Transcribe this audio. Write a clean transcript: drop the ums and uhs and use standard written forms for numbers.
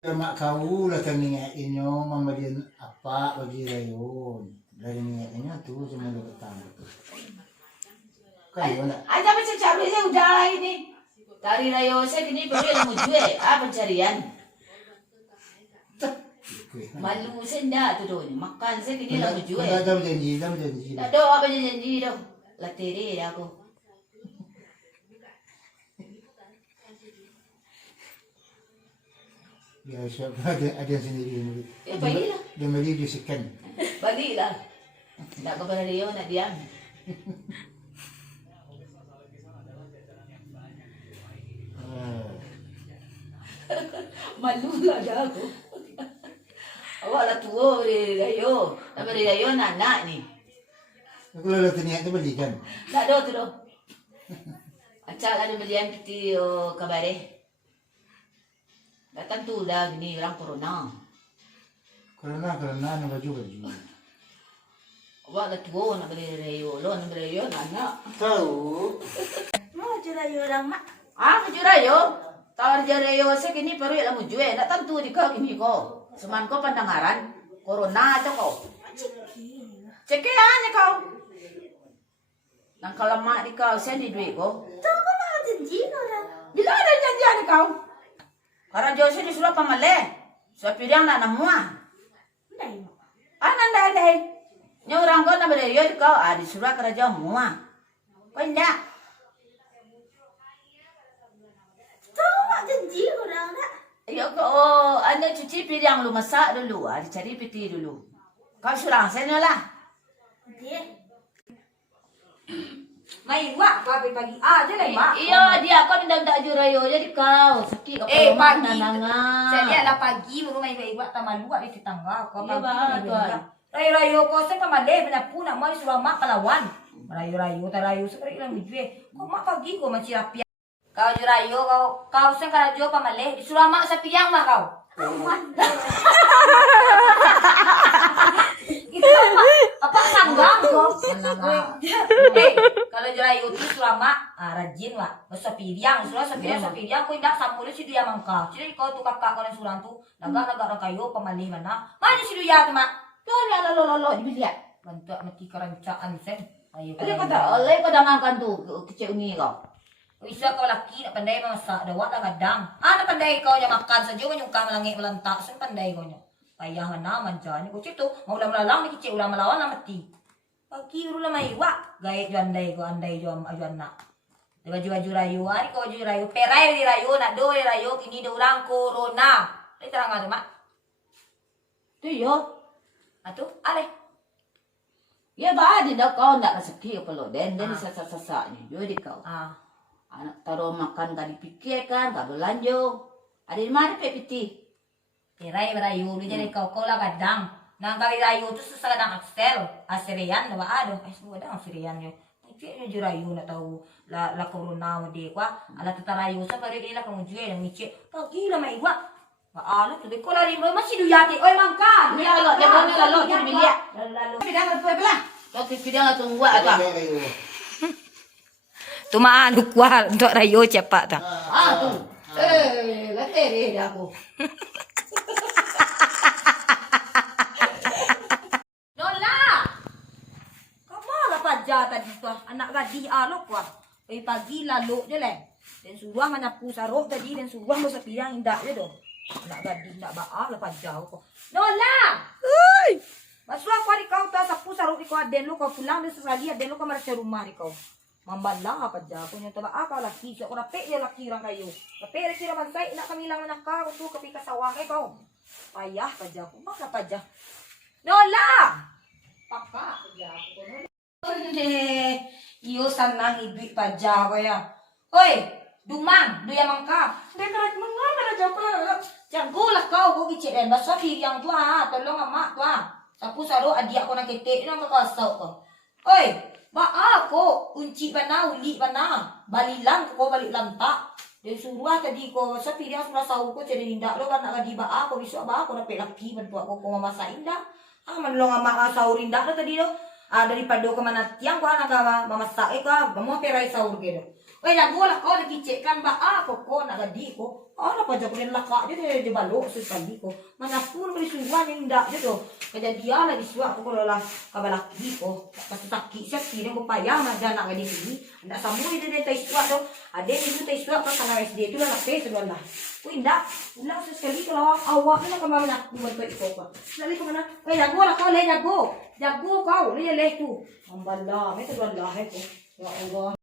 Mak kau lah kan inyo mamadian apa bagi rayon. Dari inyo tu cuma lu petang tu. Kan mana? Ay, dapat saya cari saya udah ini. Dari rayo saya kini pergi mau jual. Pencarian. Malu saya ndak tu doh. Makan saya kini lah mau jual. Dah janji. Dah apa janji dah. Lateri dah aku. Ya siapa ada sendiri. Baliklah. Dia bagi dia sekan. Baliklah. Nak kepada dia nak diam. Malu lah dah aku. Awak lah tua beri rayo. Nak beri rayo anak ni. Aku lah tanya tu beli kan. Tak ada tu doh. Acak ada belian piti kabar datang tu dah gini orang corona. Kerana nak baju. Awak lah tua nak beli rayo. Lo nak beli rayo anak. Tahu. Mau jual orang mak. Baju rayo. Tawar je rayo saya kini perlu lah mu jual. Tak tentu di kau kini kau. Seman kau pandangaran corona tu kau. Cekik hanya kau. Nang kalau mak di kau saya di duit kau. Tahu kau mau janji orang. Bila ada janjian kau? Karena Joshua disuruh pamaleh. Saya pilih nak namua. Nai. Nandai. Nya orang kau nak beri yo kau disuruh kerja mua. Kau ndak. Tahu mau janji orang tak? Yo kau anda cuci piring lu masak dulu, dicari piti dulu. Kau surang sana lah. Dia. Mai wak pagi-pagi aja lah mak. Iya dia kau minta jurayo jadi kau sakit kau pagi. nanangan. Saya lihat lah pagi baru mai wak taman luar di tetangga. Kau Iya, pagi. tuan. Rayu-rayu kau saya pamaleh penyapu nak mau disuruh mak pelawan. Rayu-rayu tarayu seperti ilang dijue. Kau mak pagi kau macam rapi. Kau jurayu kau saya kalau jual pamaleh disuruh mak sapiang mah kau. Itu apa sanggang kau? Kalau jurayu itu selama rajin wak, masa piliang, sapiriang, kau tidak sampai si dia mangka. Jadi kau tu kakak kau yang surang tu, naga kayu pemalih mana? Mana si dia tu mak? Lo dibilik. Bantu mati kerancaan sen. Ayo. Oleh kau dangankan tu kecil ni kau. Bisa kau laki nak pandai masak, dawat lah kadang. Nak pandai kau yang makan saja, menyuka melangit melantak, sen pandai kau nya. Payah mana manjanya, kau tu mau ulam lalang ni kecil ulam melawan lah mati. Pagi uru lah mai wak, gaya juan andai juan nak. Baju rayu, hari kau baju rayu, perai di rayu, nak do di rayu, kini do orang corona. Ini terang ada mak. Tu yo. Atu, aleh. Ya bah di dah kau nak rezeki apa lo den sasak ni. Yo di kau. Anak taruh makan kau dipikirkan, kau belanja. Ada di mana peti? Perai rayu, ni jadi kau lah kadang. Nang kali rayu tu sesadang aserian ba aduh semua dah aserian yo. Cik je rayu nak tahu la corona de kwa ala tatarayu sa pare ila kamu jue yang cik pagi lah mai wa. Ba ala tu de ko la ri masih duyati oi mangkan. Ya lo dia boleh lo di bilik. Lalu Pidang apa belah? Lo pidang atau buat apa? tu maan kuat untuk rayu cepat tak. Tu. Lateri dah aku. Tadi tu anak gadis alok wah. Pagi lalu je leh. Dan suruh menyapu saruk tadi dan suruh masak piang indak je doh. Anak gadis nak baal lepas jauh kau. Nola. Hei. Masuk aku di kau tak sapu saruk di kau den lu kau pulang dan sekali den lu kau marah rumah di kau. Mambalah apa jauh punya tu apa laki so orang pek dia laki orang kayu. Tapi laki orang sai nak kami lang nakar untuk kepi ke sawah kau. Payah pajak. Mak apa pajak. Nola. Papa pajak aku. Iyo sanang ibig pa jawa ya. Oi, dumang, duya mangka. Dekat mangga na jawa. Jago lah kau gicit dan basa yang tua, tolong amak tua. Sapu saro adik aku nak ketek nang kakasau ko. Oi, ba ako unci bana uli bana. Balilan ko balik lantak. Dan suruh tadi ko sa pilihan sudah sahu ko jadi indak lo kan nak di ba ako bisu ba ako dapat laki bantu aku ko mamasak indak. Manlong amak sahur indak lo tadi lo. Daripada ke mana tiang ko anak mamasak ko, mau perai sahur gitu. Weh jago lah kau dikicikkan ba aku kau nak gadi ko. Ala pa jago rin laka je de balok sekali ko. Manapun ko disuruhan indak je do. Kaya dia lah disuruh aku kalau lah kabalaki ko. Pas sakit sakit ko payah nak nak gadi sini. Ndak samui de tai suat do. Ade itu tai suat pas sana SD itu lah pe tu lah. Ko indak ulang sekali kalau awak nak kemana nak buat ko ko. Sekali ke mana? Weh jago lah kau le jago. Jago kau le tu. Ambala, itu Allah ko. Ya Allah.